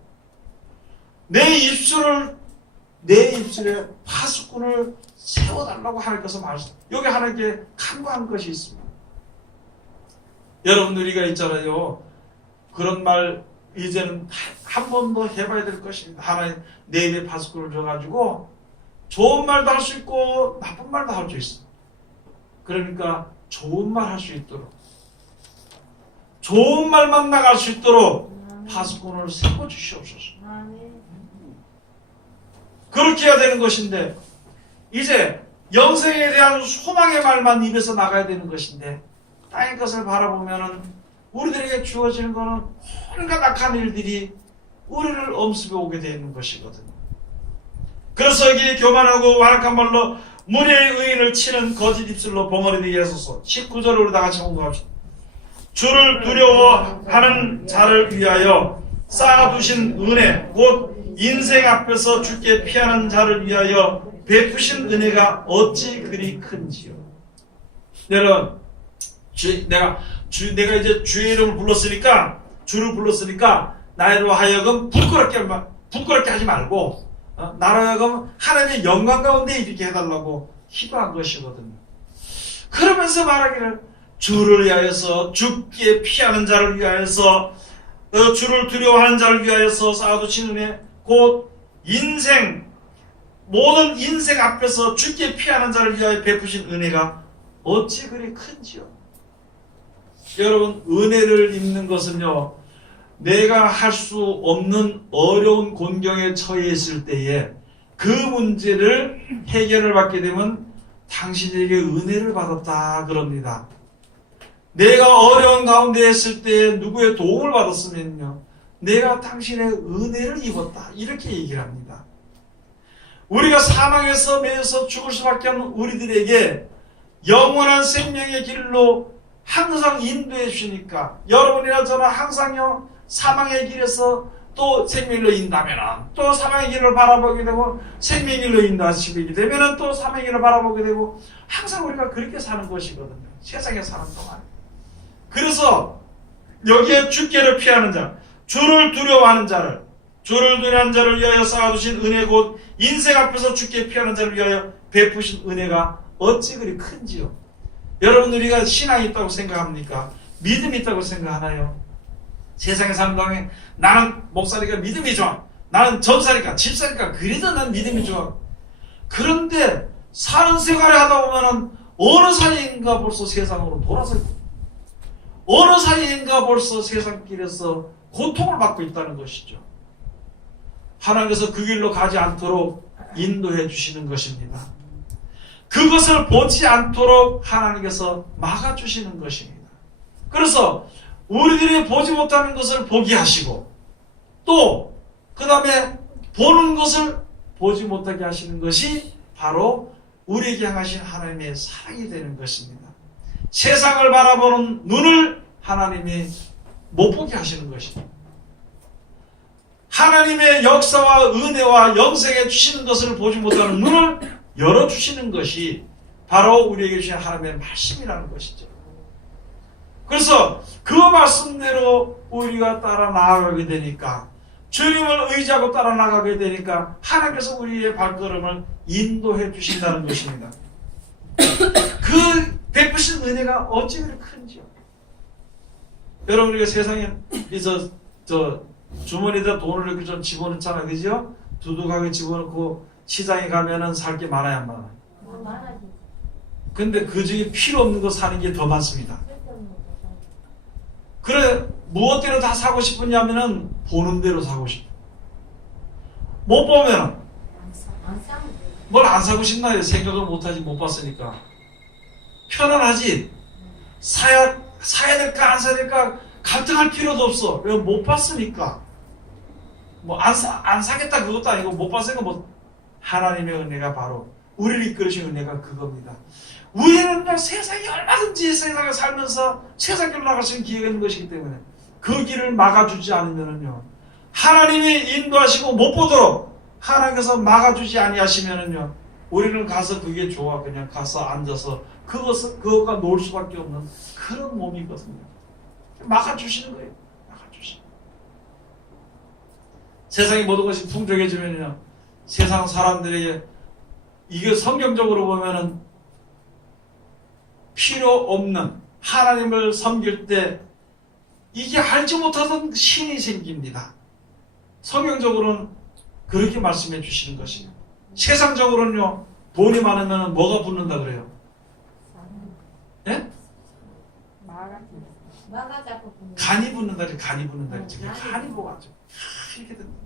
내 입술에 파수꾼을 세워달라고 하나님께서 말씀. 여기 하나님께 간구한 것이 있습니다. 여러분, 우리가 있잖아요. 그런 말 이제는 한 번 더 해봐야 될 것입니다. 하나님 내 입에 파수꾼을 줘가지고 좋은 말도 할 수 있고 나쁜 말도 할 수 있어. 그러니까 좋은 말 할 수 있도록, 좋은 말만 나갈 수 있도록 파수꾼을 세워주시옵소서. 그렇게 해야 되는 것인데, 이제 영생에 대한 소망의 말만 입에서 나가야 되는 것인데, 땅의 것을 바라보면은 우리들에게 주어지는 것은 온갖 악한 일들이 우리를 엄습해 오게 되는 것이거든요. 그래서 여기 교만하고 완악한 말로 무리의 의인을 치는 거짓 입술로 벙어리 되게 하소서. 19절을 우리 다 같이 공부합시다. 주를 두려워하는 자를 위하여 쌓아두신 은혜, 곧 인생 앞에서 주께 피하는 자를 위하여 베푸신 은혜가 어찌 그리 큰지요. 여러분, 내가 이제 주의 이름을 불렀으니까, 주를 불렀으니까 나로 하여금 부끄럽게 하지 말고 나로 하여금 하나님의 영광 가운데 이렇게 해달라고 기도한 것이거든요. 그러면서 말하기를 주를 위하여서, 주께 피하는 자를 위하여서, 주를 두려워하는 자를 위하여서 쌓아두신 은혜, 곧 모든 인생 앞에서 주께 피하는 자를 위하여 베푸신 은혜가 어찌 그리 큰지요. 여러분, 은혜를 입는 것은요, 내가 할 수 없는 어려운 곤경에 처해 있을 때에 그 문제를 해결을 받게 되면 당신에게 은혜를 받았다 그럽니다. 내가 어려운 가운데 있을 때 누구의 도움을 받았으면요, 내가 당신의 은혜를 입었다 이렇게 얘기를 합니다. 우리가 사망에서 매여서 죽을 수밖에 없는 우리들에게 영원한 생명의 길로 항상 인도해 주시니까, 여러분이나 저나 항상요 사망의 길에서 또 생명길로 인다면 또 사망의 길을 바라보게 되고, 생명의 길로 인도하시게 되면 또 사망의 길을 바라보게 되고, 항상 우리가 그렇게 사는 것이거든요, 세상에 사는 동안. 그래서 여기에 주께를 피하는 자, 주를 두려워하는 자를 위하여 쌓아두신 은혜, 곧 인생 앞에서 주께 피하는 자를 위하여 베푸신 은혜가 어찌 그리 큰지요. 여러분, 우리가 신앙이 있다고 생각합니까? 믿음이 있다고 생각하나요? 세상에 사는 동안에 나는 목사니까 믿음이 좋아, 나는 전사니까 집사니까 그래도 난 믿음이 좋아. 그런데 사는 생활을 하다 보면은 어느 사이인가 벌써 세상으로 돌아서 있고, 어느 사이인가 벌써 세상길에서 고통을 받고 있다는 것이죠. 하나님께서 그 길로 가지 않도록 인도해 주시는 것입니다. 그것을 보지 않도록 하나님께서 막아주시는 것입니다. 그래서 우리들이 보지 못하는 것을 보게 하시고, 또 그 다음에 보는 것을 보지 못하게 하시는 것이 바로 우리에게 향하신 하나님의 사랑이 되는 것입니다. 세상을 바라보는 눈을 하나님이 못 보게 하시는 것입니다. 하나님의 역사와 은혜와 영생에 주시는 것을 보지 못하는 눈을 열어주시는 것이 바로 우리에게 주신 하나님의 말씀이라는 것이죠. 그래서 그 말씀대로 우리가 따라 나아가게 되니까, 주님을 의지하고 따라 나가게 되니까 하나님께서 우리의 발걸음을 인도해 주신다는 것입니다. 그 베푸신 은혜가 어찌 그리 큰지요. 여러분, 우리가 세상에 주머니에다 돈을 이렇게 좀 집어넣잖아요, 그죠? 두둑하게 집어넣고 시장에 가면은 살 게 많아야 안 많아요? 많아지. 근데 그 중에 필요 없는 거 사는 게 더 많습니다. 그래, 무엇대로 다 사고 싶으냐면은 보는 대로 사고 싶어. 못 보면 뭘 안 사고 싶나요? 생각을 못하지, 못 봤으니까. 편안하지. 사야 될까 안 사야 될까 갈등할 필요도 없어. 왜? 못 봤으니까. 뭐 안 사겠다 그것도 아니고, 못 봤으니까 뭐. 하나님의 은혜가 바로 우리를 이끌으신 은혜가 그겁니다. 우리는 세상이 얼마든지 세상을 살면서 세상길로 나갈 수 있는 기회가 있는 것이기 때문에 그 길을 막아주지 않으면은요, 하나님이 인도하시고 못 보도록 하나님께서 막아주지 아니하시면은요, 우리는 가서 그게 좋아, 그냥 가서 앉아서 그것과 놀 수밖에 없는 그런 몸이거든요. 막아주시는 거예요. 막아주시는. 세상의 모든 것이 풍족해지면요, 세상 사람들에게, 이게 성경적으로 보면은 필요 없는 하나님을 섬길 때 이게 알지 못하던 신이 생깁니다. 성경적으로는 그렇게 말씀해 주시는 것이에요. 세상적으로는요, 돈이 많으면 뭐가 붙는다 그래요? 예? 간이 붙는다, 간이 붙는다. 간이 뭐가죠? 이렇게 됩니다.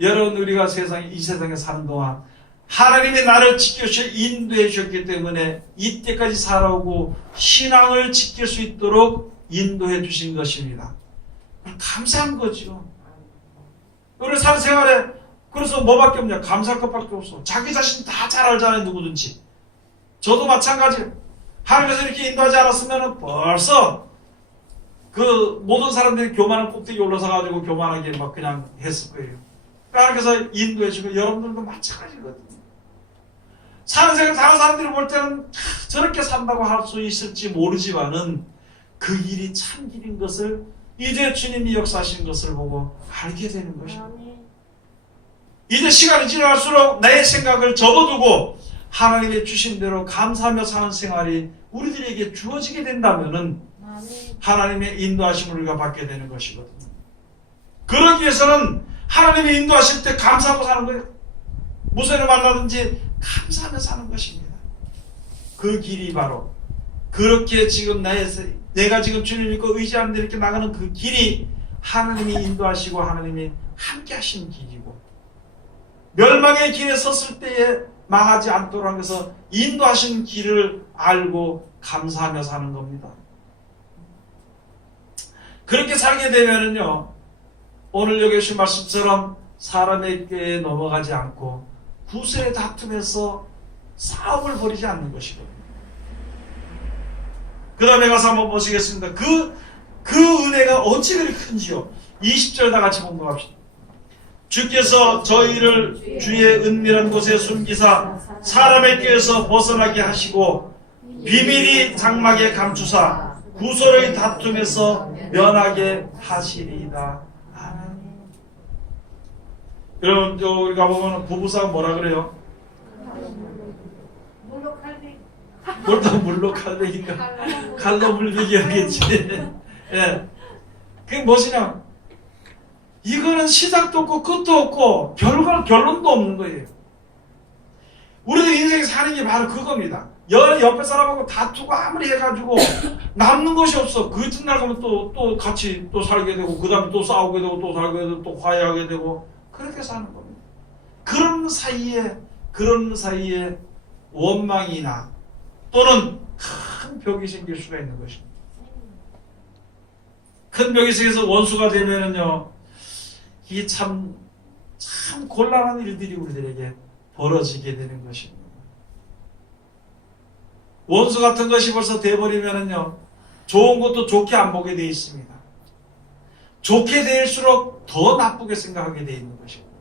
여러분, 우리가 이 세상에 사는 동안 하나님이 나를 지켜주셔 인도해 주셨기 때문에 이때까지 살아오고 신앙을 지킬 수 있도록 인도해 주신 것입니다. 감사한 거죠. 우리 삶생활에 그래서 뭐밖에 없냐? 감사할 것밖에 없어. 자기 자신 다 잘 알잖아요, 누구든지. 저도 마찬가지예요. 하나님께서 이렇게 인도하지 않았으면 벌써 그 모든 사람들이 교만한 꼭대기에 올라서 가지고 교만하게 막 그냥 했을 거예요. 하나님께서 인도해 주고 여러분들도 마찬가지거든요. 사는 생각 다른 사람들이 볼 때는 저렇게 산다고 할 수 있을지 모르지만은 그 길이 참 길인 것을 이제 주님이 역사하신 것을 보고 알게 되는 것입니다. 이제 시간이 지날수록 나의 생각을 접어두고 하나님의 주신 대로 감사하며 사는 생활이 우리들에게 주어지게 된다면은 하나님의 인도하심을 우리가 받게 되는 것이거든요. 그러기 위해서는 하나님의 인도하실 때 감사하고 사는 거예요. 무슨 일을 만나든지 감사하며 사는 것입니다. 그 길이 바로 그렇게 지금 내가 지금 주님 믿고 의지하는데 이렇게 나가는 그 길이 하나님이 인도하시고 하나님이 함께 하신 길이고 멸망의 길에 섰을 때에 망하지 않도록 하는 것은 인도하신 길을 알고 감사하며 사는 겁니다. 그렇게 살게 되면은요, 오늘 여기 주신 말씀처럼 사람의 꾀에 넘어가지 않고 구세의 다툼에서 싸움을 벌이지 않는 것이거든요. 그 다음에 가서 한번 보시겠습니다. 그 은혜가 어찌 그리 큰지요. 20절 다 같이 공부합시다. 주께서 저희를 주의 은밀한 곳에 숨기사 사람의 꾀에서 벗어나게 하시고 비밀이 장막에 감추사 구소의 다툼에서 면하게 하시리이다. 아멘. 여러분, 우리가 보면 부부싸움 뭐라 그래요? 물로 칼배기인가? 칼로 물배기 하겠지. 예. 그게 무엇이냐? 이거는 시작도 없고 끝도 없고 결론도 없는 거예요. 우리들 인생에 사는 게 바로 그겁니다. 옆에 사람하고 다투고 아무리 해가지고 남는 것이 없어. 그 이튿날 가면 또 같이 또 살게 되고 그 다음에 또 싸우게 되고 또 살게 되고 또 화해하게 되고 그렇게 사는 겁니다. 그런 사이에 원망이나 또는 큰 벽이 생길 수가 있는 것입니다. 큰 벽이 생겨서 원수가 되면은요, 이게 참 곤란한 일들이 우리들에게 벌어지게 되는 것입니다. 원수 같은 것이 벌써 돼버리면은요, 좋은 것도 좋게 안 보게 되어 있습니다. 좋게 될수록 더 나쁘게 생각하게 되어 있는 것입니다.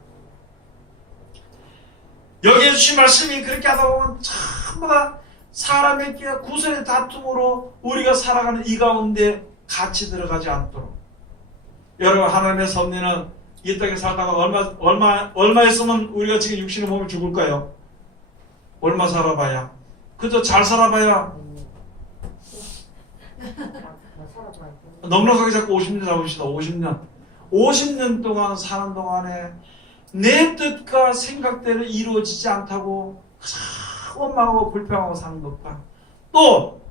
여기에 주신 말씀이 그렇게 하다 보면 전부 다 사람의 구설의 다툼으로 우리가 살아가는 이 가운데 같이 들어가지 않도록. 여러분, 하나님의 섭리는 이 땅에 살다가 얼마 있으면 우리가 지금 육신의 몸을 죽을까요? 얼마 살아봐야? 그저 잘 살아봐야 넉넉하게 잡고 50년 잡읍시다. 50년 동안 사는 동안에 내 뜻과 생각대로 이루어지지 않다고 원망하고 불평하고 사는 것과 또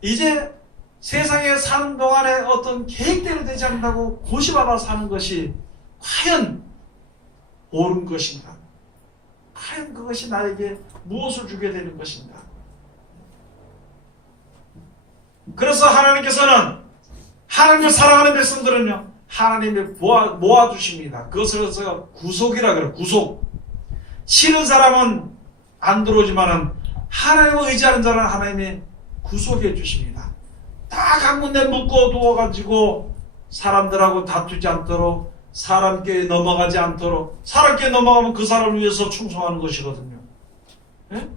이제 세상에 사는 동안에 어떤 계획대로 되지 않는다고 고시받아 사는 것이 과연 옳은 것인가? 과연 그것이 나에게 무엇을 주게 되는 것인가? 그래서 하나님께서는 하나님을 사랑하는 백성들은요, 하나님이 모아주십니다. 그것을 구속이라 그래요. 구속. 싫은 사람은 안 들어오지만은 하나님을 의지하는 자는 하나님이 구속해 주십니다. 다 강문에 묶어 두어가지고 사람들하고 다투지 않도록, 사람께 넘어가지 않도록, 사람께 넘어가면 그 사람을 위해서 충성하는 것이거든요. 예?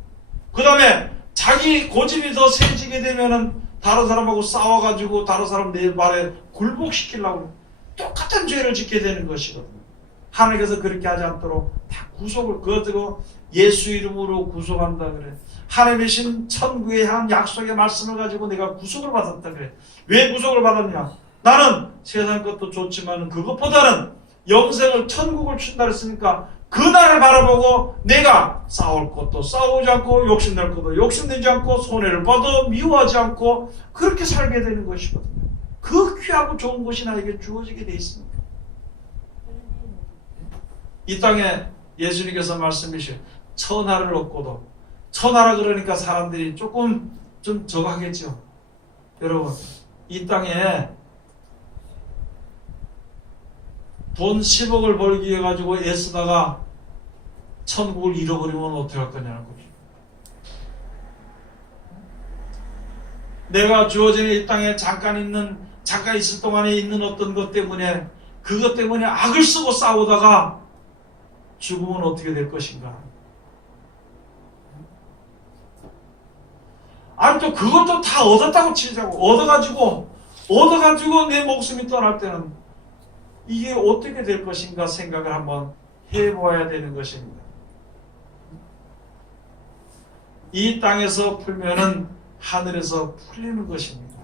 그 다음에 자기 고집이 더 세지게 되면은 다른 사람하고 싸워가지고 다른 사람 내 말에 굴복시키려고 똑같은 죄를 짓게 되는 것이거든요. 하나님께서 그렇게 하지 않도록 다 구속을, 그것도 예수 이름으로 구속한다 그래. 하나님이신 천국에 향한 약속의 말씀을 가지고 내가 구속을 받았다 그래. 왜 구속을 받았냐? 나는 세상 것도 좋지만 그것보다는 영생을, 천국을 준다 했으니까 그날을 바라보고 내가 싸울 것도 싸우지 않고 욕심낼 것도 욕심내지 않고 손해를 봐도 미워하지 않고 그렇게 살게 되는 것이거든요. 그 귀하고 좋은 것이 나에게 주어지게 돼 있습니다. 이 땅에 예수님께서 말씀이시죠. 천하를 얻고도, 천하라 그러니까 사람들이 조금 좀 저거 하겠죠. 여러분, 이 땅에 돈 10억을 벌기 위해 가지고 애쓰다가 천국을 잃어버리면 어떻게 할 거냐고. 내가 주어진 이 땅에 잠깐 있을 동안에 있는 어떤 것 때문에, 그것 때문에 악을 쓰고 싸우다가 죽으면 어떻게 될 것인가? 아니, 또 그것도 다 얻었다고 치자고. 얻어가지고 내 목숨이 떠날 때는 이게 어떻게 될 것인가 생각을 한번 해보아야 되는 것입니다. 이 땅에서 풀면은 하늘에서 풀리는 것입니다.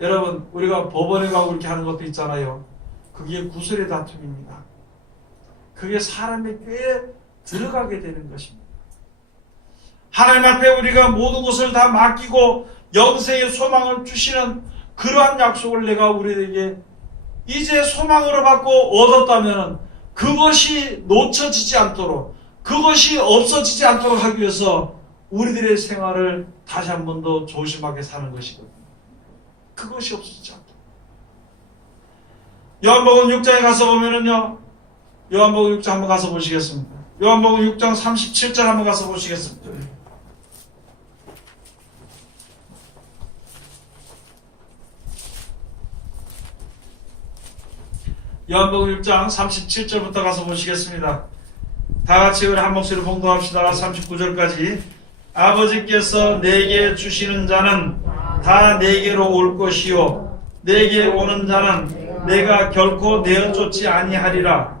여러분, 우리가 법원에 가고 그렇게 하는 것도 있잖아요. 그게 구설의 다툼입니다. 그게 사람의 꾀에 들어가게 되는 것입니다. 하나님 앞에 우리가 모든 것을 다 맡기고 영생의 소망을 주시는 그러한 약속을 내가 우리에게 이제 소망으로 받고 얻었다면 그것이 놓쳐지지 않도록, 그것이 없어지지 않도록 하기 위해서 우리들의 생활을 다시 한 번 더 조심하게 사는 것이거든요. 그것이 없어지지 않도록. 요한복음 6장에 가서 보면은요, 요한복음 6장 한번 가서 보시겠습니다. 요한복음 6장 37절 한번 가서 보시겠습니다. 요한복음 6장 37절부터 가서 보시겠습니다. 다 같이 우리 한 목소리로 봉독합시다. 39절까지. 아버지께서 내게 주시는 자는 다 내게로 올 것이요 내게 오는 자는 내가 결코 내어쫓지 아니하리라.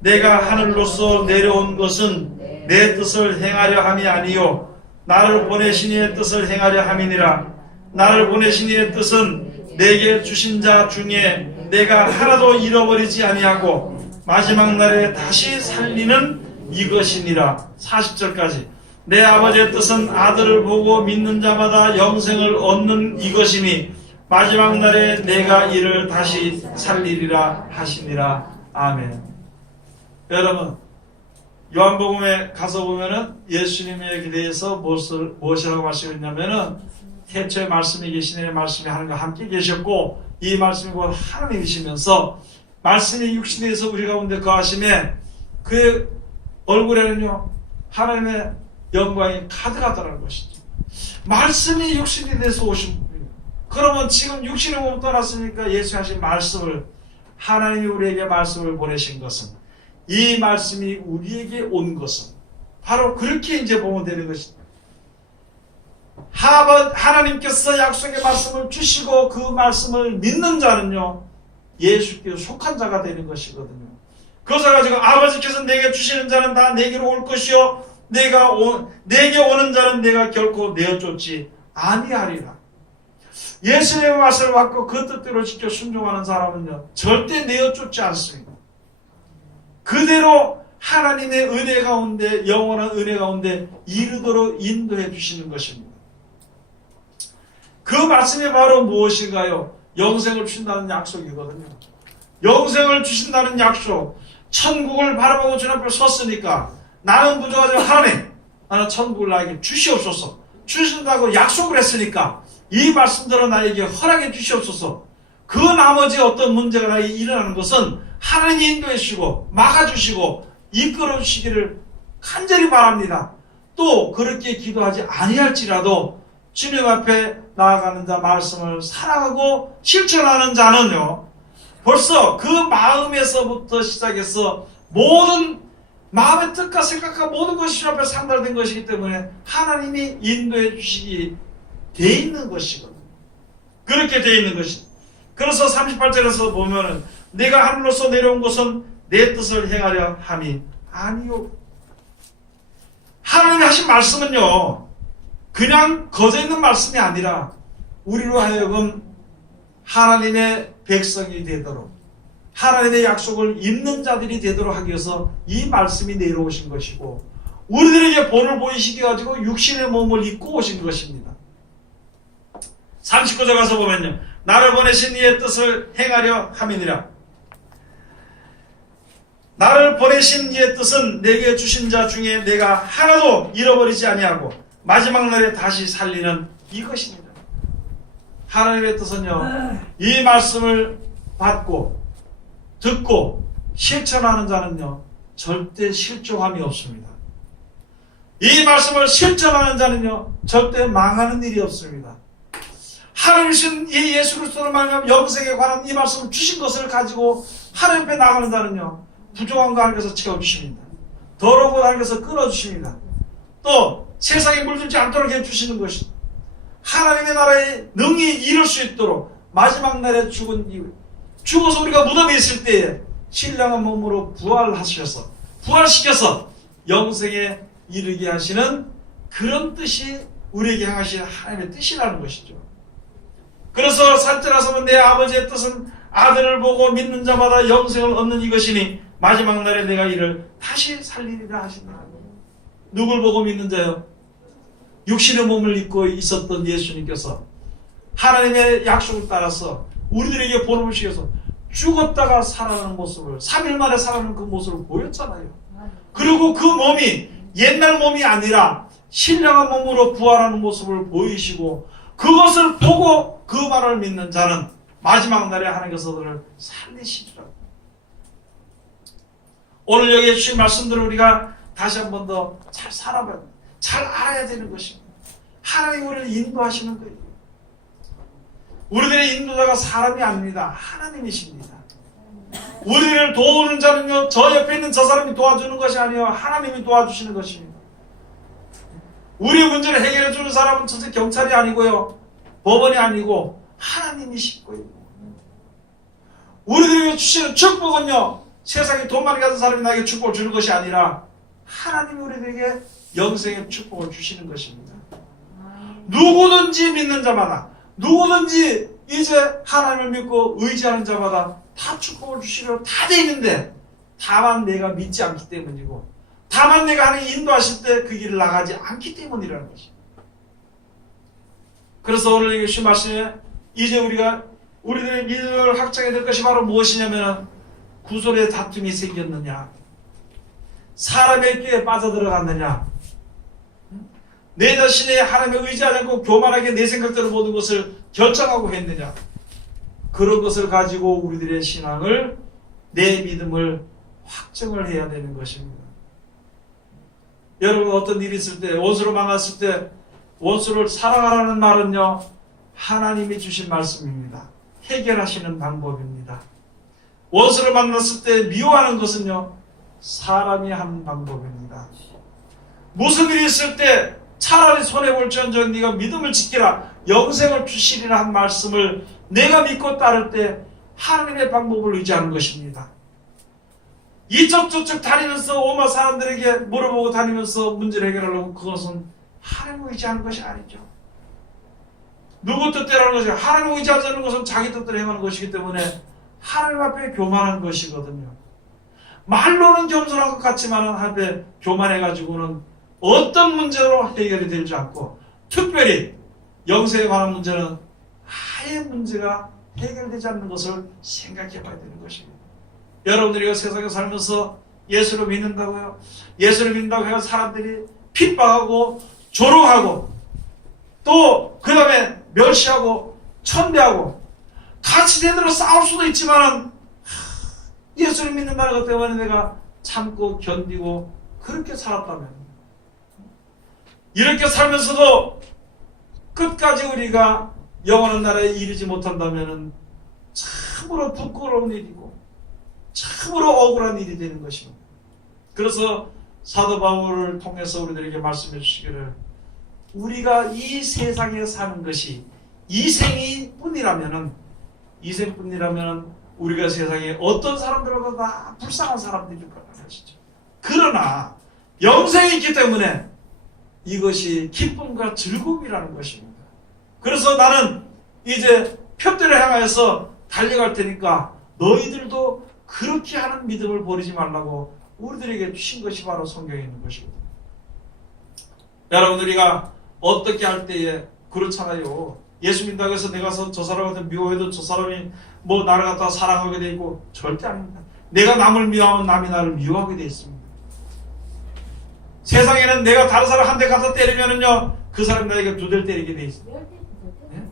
내가 하늘로서 내려온 것은 내 뜻을 행하려 함이 아니요 나를 보내신 이의 뜻을 행하려 함이니라. 나를 보내신 이의 뜻은 내게 주신 자 중에 내가 하나도 잃어버리지 아니하고 마지막 날에 다시 살리는 이것이니라. 40절까지. 내 아버지의 뜻은 아들을 보고 믿는 자마다 영생을 얻는 이것이니 마지막 날에 내가 이를 다시 살리리라 하시니라. 아멘. 여러분, 요한복음에 가서 보면은 예수님에 대해서 무엇이라고 말씀했냐면은 태초에 말씀이 계시네, 말씀이 하나님과 함께 계셨고 이 말씀이 곧 하나님이시면서 말씀이 육신에 대해서 우리 가운데 거하심에 그 얼굴에는요 하나님의 영광이 가득하다는 것이죠. 말씀이 육신이 돼서 오신 분이에요. 그러면 지금 육신의 몸 떠났으니까 예수 하신 말씀을, 하나님이 우리에게 말씀을 보내신 것은, 이 말씀이 우리에게 온 것은 바로 그렇게 이제 보면 되는 것입니다. 하나님께서 약속의 말씀을 주시고 그 말씀을 믿는 자는요 예수께 속한 자가 되는 것이거든요. 그것을 가지고 아버지께서 내게 주시는 자는 다 내게로 올 것이요 내게 오는 자는 내가 결코 내어쫓지 아니하리라. 예수님의 말씀을 받고 그 뜻대로 지켜 순종하는 사람은요 절대 내어쫓지 않습니다. 그대로 하나님의 은혜 가운데, 영원한 은혜 가운데 이르도록 인도해 주시는 것입니다. 그 말씀이 바로 무엇인가요? 영생을 주신다는 약속이거든요. 영생을 주신다는 약속. 천국을 바라보고 주님 앞에 섰으니까 나는 부족하지만 하나님, 나는 천국을 나에게 주시옵소서. 주신다고 약속을 했으니까 이 말씀대로 나에게 허락해 주시옵소서. 그 나머지 어떤 문제가 나에게 일어나는 것은 하나님이 인도해 주시고 막아주시고 이끌어 주시기를 간절히 바랍니다. 또 그렇게 기도하지 아니할지라도 주님 앞에 나아가는 자, 말씀을 사랑하고 실천하는 자는요 벌써 그 마음에서부터 시작해서 모든 마음의 뜻과 생각과 모든 것이 주님 앞에 상달된 것이기 때문에 하나님이 인도해 주시기 돼 있는 것이거든요. 그렇게 돼 있는 것이. 그래서 38절에서 보면은 내가 하늘로서 내려온 것은 내 뜻을 행하려 함이 아니요. 하나님이 하신 말씀은요 그냥 거저 있는 말씀이 아니라 우리로 하여금 하나님의 백성이 되도록, 하나님의 약속을 입는 자들이 되도록 하기 위해서 이 말씀이 내려오신 것이고 우리들에게 본을 보이시게 가지고 육신의 몸을 입고 오신 것입니다. 39절 가서 보면요 나를 보내신 이의 뜻을 행하려 함이니라. 나를 보내신 이의 뜻은 내게 주신 자 중에 내가 하나도 잃어버리지 아니하고 마지막 날에 다시 살리는 이것입니다. 하나님의 뜻은요 이 말씀을 받고 듣고 실천하는 자는요 절대 실족함이 없습니다. 이 말씀을 실천하는 자는요 절대 망하는 일이 없습니다. 하나님이신 이 예수 그리스도로 말하면 영생에 관한 이 말씀을 주신 것을 가지고 하나님 앞에 나가는 자는요 부족한 거 하나님께서 채워주십니다. 더러운 거 하나님께서 끊어주십니다. 또 세상에 물들지 않도록 해주시는 것이 하나님의 나라에 능히 이룰 수 있도록 마지막 날에 죽은 이후 죽어서 우리가 무덤에 있을 때에 신령한 몸으로 부활시켜서 영생에 이르게 하시는 그런 뜻이 우리에게 향하신 하나님의 뜻이라는 것이죠. 그래서 산자라서는 내 아버지의 뜻은 아들을 보고 믿는 자마다 영생을 얻는 이것이니 마지막 날에 내가 이를 다시 살리리라 하신다. 누굴 보고 믿는 자요? 육신의 몸을 입고 있었던 예수님께서 하나님의 약속을 따라서 우리들에게 본음을 시켜서 죽었다가 살아나는 모습을 3일 만에 살아나는 그 모습을 보였잖아요. 그리고 그 몸이 옛날 몸이 아니라 신령한 몸으로 부활하는 모습을 보이시고 그것을 보고 그 말을 믿는 자는 마지막 날에 하나님께서 그를 살리시리라. 오늘 여기 주신 말씀들을 우리가 다시 한 번 더 잘 살아봐야 됩니다. 잘 알아야 되는 것입니다. 하나님이 우리를 인도하시는 거예요. 우리들의 인도자가 사람이 아닙니다. 하나님이십니다. 우리를 도우는 자는요 저 옆에 있는 저 사람이 도와주는 것이 아니에요. 하나님이 도와주시는 것입니다. 우리의 문제를 해결해 주는 사람은 전체 경찰이 아니고요 법원이 아니고 하나님이실 거예요. 우리들에게 주시는 축복은요 세상에 돈 많이 가진 사람이 나에게 축복을 주는 것이 아니라 하나님이 우리들에게 영생의 축복을 주시는 것입니다. 누구든지 믿는 자마다 누구든지 이제 하나님을 믿고 의지하는 자마다 다 축복을 주시려 다 돼 있는데 다만 내가 믿지 않기 때문이고 다만 내가 하나님 인도하실 때 그 길을 나가지 않기 때문이라는 것입니다. 그래서 오늘 이것이 말씀에 이제 우리들의 믿음을 확장해야 될 것이 바로 무엇이냐면 구설의 다툼이 생겼느냐 사람의 꾀에 빠져들어갔느냐 내 자신의 하나님을 의지하지 않고 교만하게 내 생각대로 모든 것을 결정하고 했느냐 그런 것을 가지고 우리들의 신앙을 내 믿음을 확정을 해야 되는 것입니다. 여러분 어떤 일이 있을 때 원수로 만났을 때 원수를 사랑하라는 말은요 하나님이 주신 말씀입니다. 해결하시는 방법입니다. 원수를 만났을 때 미워하는 것은요 사람이 하는 방법입니다. 무슨 일이 있을 때 차라리 손해볼지언정 네가 믿음을 지키라 영생을 주시리라 한 말씀을 내가 믿고 따를 때 하나님의 방법을 의지하는 것입니다. 이쪽 저쪽 다니면서 오만 사람들에게 물어보고 다니면서 문제를 해결하려고 그것은 하나님을 의지하는 것이 아니죠. 누구 뜻대로 하는 것이 하나님을 의지하지 않는 것은 자기 뜻대로 행하는 것이기 때문에 하나님 앞에 교만한 것이거든요. 말로는 겸손한 것 같지만 앞에 교만해가지고는 어떤 문제로 해결이 되지 않고 특별히 영생에 관한 문제는 아예 문제가 해결되지 않는 것을 생각해 봐야 되는 것입니다. 여러분들이 세상에 살면서 예수를 믿는다고요? 예수를 믿는다고 해서 사람들이 핍박하고 조롱하고 또 그 다음에 멸시하고 천대하고 같이 대들어 싸울 수도 있지만 예수를 믿는다는 것 때문에 내가 참고 견디고 그렇게 살았다면 이렇게 살면서도 끝까지 우리가 영원한 나라에 이르지 못한다면 참으로 부끄러운 일이고 참으로 억울한 일이 되는 것입니다. 그래서 사도 바울을 통해서 우리들에게 말씀해 주시기를 우리가 이 세상에 사는 것이 이생뿐이라면 우리가 세상에 어떤 사람들보다 다 불쌍한 사람들일 거라는 것이죠. 그러나 영생이 있기 때문에 이것이 기쁨과 즐거움이라는 것입니다. 그래서 나는 이제 표대를 향하여서 달려갈 테니까 너희들도 그렇게 하는 믿음을 버리지 말라고 우리들에게 주신 것이 바로 성경에 있는 것입니다. 여러분들이가 어떻게 할 때에 그렇잖아요. 예수 믿는다고 해서 내가 저 사람한테 미워해도 저 사람이 뭐 나를 갖다 사랑하게 돼 있고 절대 아닙니다. 내가 남을 미워하면 남이 나를 미워하게 돼 있습니다. 세상에는 내가 다른 사람 한 대 갖다 때리면은요 그 사람이 나에게 두 대를 때리게 돼 있습니다. 네?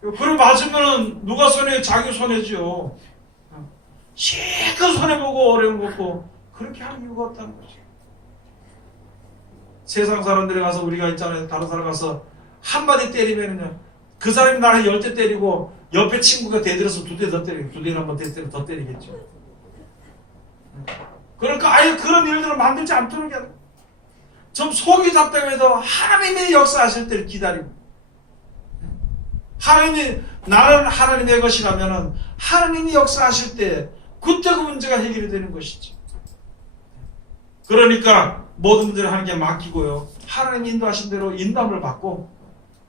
그걸 맞으면은 누가 손해? 자기 손해죠. 실컷 손해보고 어려운 거 없고 그렇게 할 이유가 없다는 거죠. 세상 사람들이 가서 우리가 있잖아요. 다른 사람 가서 한마디 때리면은요, 그 사람이 나를 10대 때리고 옆에 친구가 대들어서 2대 더 때리고 2대나 한번 더 때리겠죠. 그러니까 아예 그런 일들을 만들지 않도록 해야 돼. 좀 속이 답답해도 하나님의 역사하실 때를 기다리고, 나는 하나님의 것이라면은 하나님이 역사하실 때 그때 그 문제가 해결이 되는 것이죠. 그러니까 모든 문제를 하나님께 맡기고요, 하나님 인도하신 대로 인도함을 받고,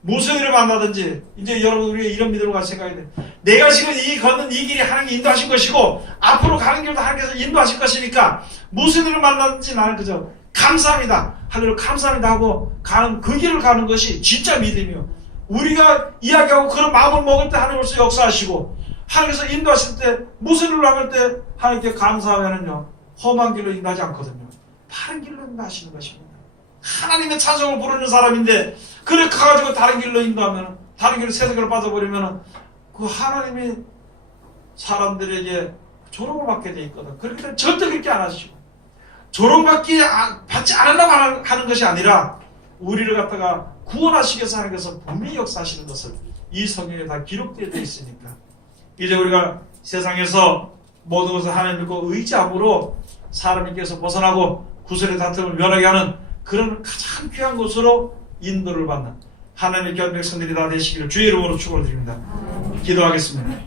무슨 일을 만나든지, 이제 여러분 우리가 이런 믿음으로 갈 생각이 돼. 내가 지금 걷는 이 길이 하나님이 인도하신 것이고 앞으로 가는 길도 하나님께서 인도하실 것이니까 무슨 일을 만나든지 나는 그저 감사합니다, 하늘로 감사합니다 하고 가는, 그 길을 가는 것이 진짜 믿음이요. 우리가 이야기하고 그런 마음을 먹을 때 하나님께서 역사하시고, 하나님께서 인도하실 때, 무슨 일을 할 때 하나님께 감사하면은요, 험한 길로 인도하지 않거든요. 바른 길로 인도하시는 것입니다. 하나님의 찬송을 부르는 사람인데 그래 가가지고 다른 길로 인도하면, 다른 길로 세상으로 빠져버리면 그 하나님이 사람들에게 조롱을 받게 돼 있거든. 그렇기 때문에 절대 그렇게 안 하시고, 조롱받지 않으려고 하는 것이 아니라 우리를 갖다가 구원하시기 위해서 하나님께서 분명히 역사하시는 것을 이 성경에 다 기록되어 있으니까, 이제 우리가 세상에서 모든 것을 하나님 믿고 의지함으로 사람에게서 벗어나고 구설의 다툼을 면하게 하는 그런 가장 귀한 곳으로 인도를 받는 하나님의 귀한 백성들이 다 되시기를 주의 이름으로 축원드립니다. 기도하겠습니다.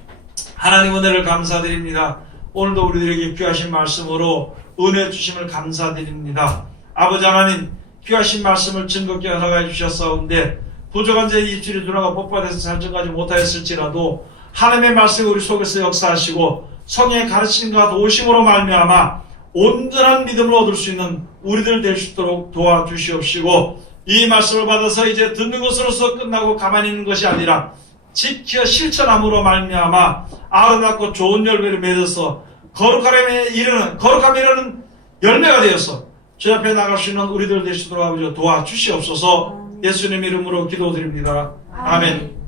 하나님 은혜를 감사드립니다. 오늘도 우리들에게 귀하신 말씀으로 은혜 주심을 감사드립니다. 아버지 하나님, 귀하신 말씀을 즐겁게 허락해 주셨사온데 부족한 제 입술이 누나가 복받아서 살증하지 못하였을지라도 하나님의 말씀이 우리 속에서 역사하시고 성령의 가르침과 도우심으로 말미암아 온전한 믿음을 얻을 수 있는 우리들 될 수 있도록 도와주시옵시고, 이 말씀을 받아서 이제 듣는 것으로서 끝나고 가만히 있는 것이 아니라 지켜 실천함으로 말미암아 아름답고 좋은 열매를 맺어서 거룩함에 이르는 열매가 되어서 주 앞에 나갈 수 있는 우리들 될 수 있도록 도와주시옵소서. 예수님 이름으로 기도드립니다. 아멘.